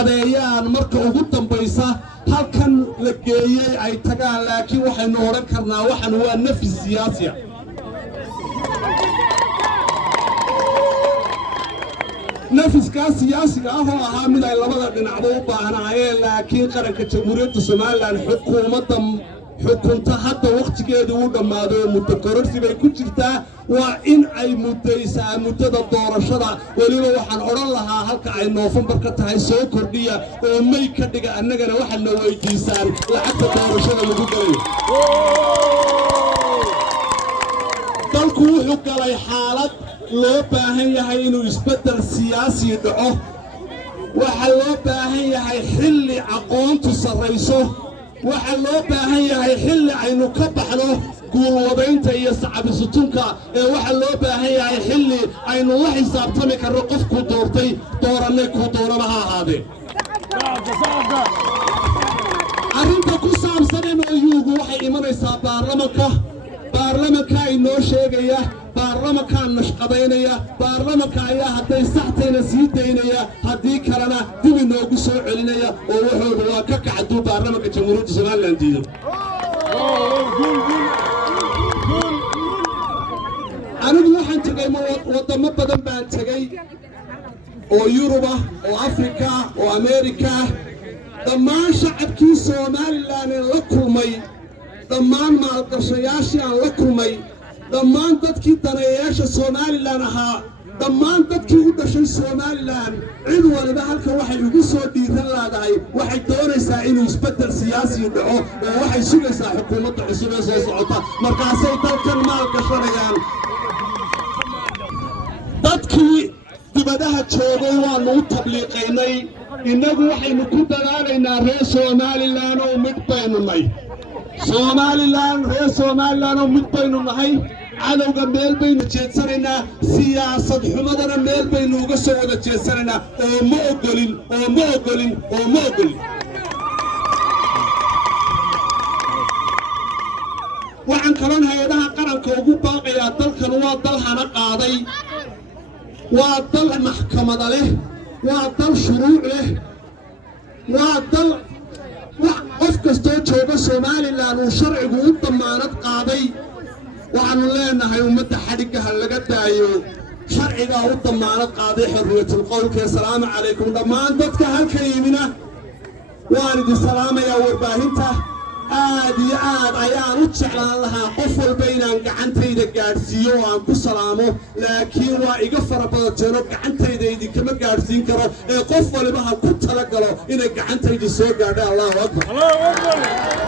adeeyaan marka ugu dambaysa halkan la geeyay ay tagaan laakiin waxaynu oran karnaa waxan waa nafis siyaasi ah nafiska siyaasiga ah oo ahaa mid ay labada dhinacba u baahnaayeen laakiin qaranka jamhuuriyadda Soomaaliland xukuumadda xukunta hadda waqtigeedu u dhamaado muddo kororsi bay ku jirtaa waa in ay muddaysaa muddada doorashada waliba waxaan oran lahaa halka ay November ka tahay soo kordhiya oo may ka dhiga annagana waxaan weydiisaan lacagta doorashada lagu galay dalku wuxuu galay xaalad loo baahan yahay inuu isbedel siyaasi dhaco waxa loo baahan yahay xilli aqoontu sareyso waxa loo baahan yahay xilli aynu ka baxno guulwadaynta iyo sacabisutunka ee waxa loo baahan yahay xilli aynu la xisaabtami karno qofku doortay dooranay ku dooraba ha ahaadee arrinta ku saabsan MOU-gu waxay imanaysaa baarlamanka inoo sheegaya baarlamanka nashqadeynaya baarlamanka ayaa hadday saxtayna sii daynaya haddii kalena dib inoogu soo celinaya oo wuxuu waa ka kacdu baarlamanka jamhuuriyadda Soomaaliland diido anigu waxaan tagay wadamo badan baan tagay oo Yurub ah oo Afrika oo Ameerika dhammaan shacabkii Soomaaliland la kulmay dhammaan maalgashayaashii aan la kulmay dhammaan dadkii daneeyaasha Soomaaliland ahaa dhammaan dadkii u dhashay Soomaaliland cid waliba halka waxay ugu soo dhiiran laadahay waxay doonaysaa inuu isbedel siyaasi dhaco oo waxay sugaysaa xukuumadda cusub ee soo socota markaasay dalkan maalgashanayaan dadkii dibadaha joogay waanu u tabliiqaynay innagu waxaynu ku dadaalaynaa reer Soomaaliland oo mid baynu nahay Soomaaliland reer Soomaaliland oo mid baynu nahay cadawga meel baynu jeedsanaynaa siyaasad xumadana meel baynu uga soo wada jeedsanaynaa oo ma ogolin waxaan kaloo hay'adaha qaranka ugu baaqayaa dalkan waa dal hana qaaday waa dal maxkamada leh waa dal shuruuc leh waa dal qof kastoo jooga Soomaaliland uu sharcigu u damaanad qaaday waxaanu leenahay ummadda xadhigaha laga daayo sharciga u damaanad qaaday xorriyatul qowlka salaamu calaykum dhammaan dadka halka yimina waan idin salaamayaa warbaahinta aad iyo aad ayaan u jeclaan lahaa qof walba inaan gacantayda gaadhsiiyo oo aan ku salaamo laakiin waa iga farabadateeno gacantayda idinkama gaadhsiin karo ee qof waliba ha ku talagalo inay gacantayda soo gaadho Allahu akbar